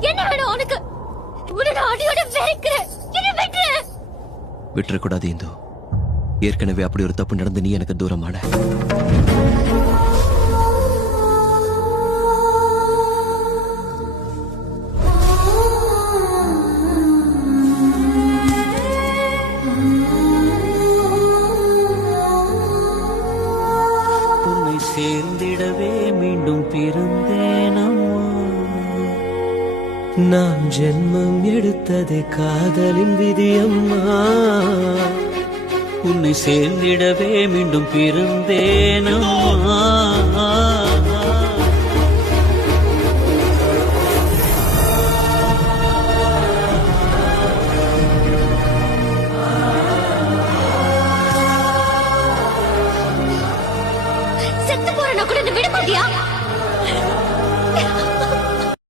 என்ன வேணும் உனக்கு? உன்னை அடியோட வெறுக்கிறேன். என்ன விட்டுரு. விட்டுறக்கூடாது இந்து. ஏற்கனவே அப்படி ஒரு தப்பு நடந்து நீ எனக்கு தூரமான. உன்னை சேர்ந்திடவே மீண்டும் பிறந்தேனம்மா. நாம் ஜென்மம் எடுத்ததே காதலின் விதியம்மா. உன்னை சேர்ந்திடவே மீண்டும் பிறந்தேனம்மா.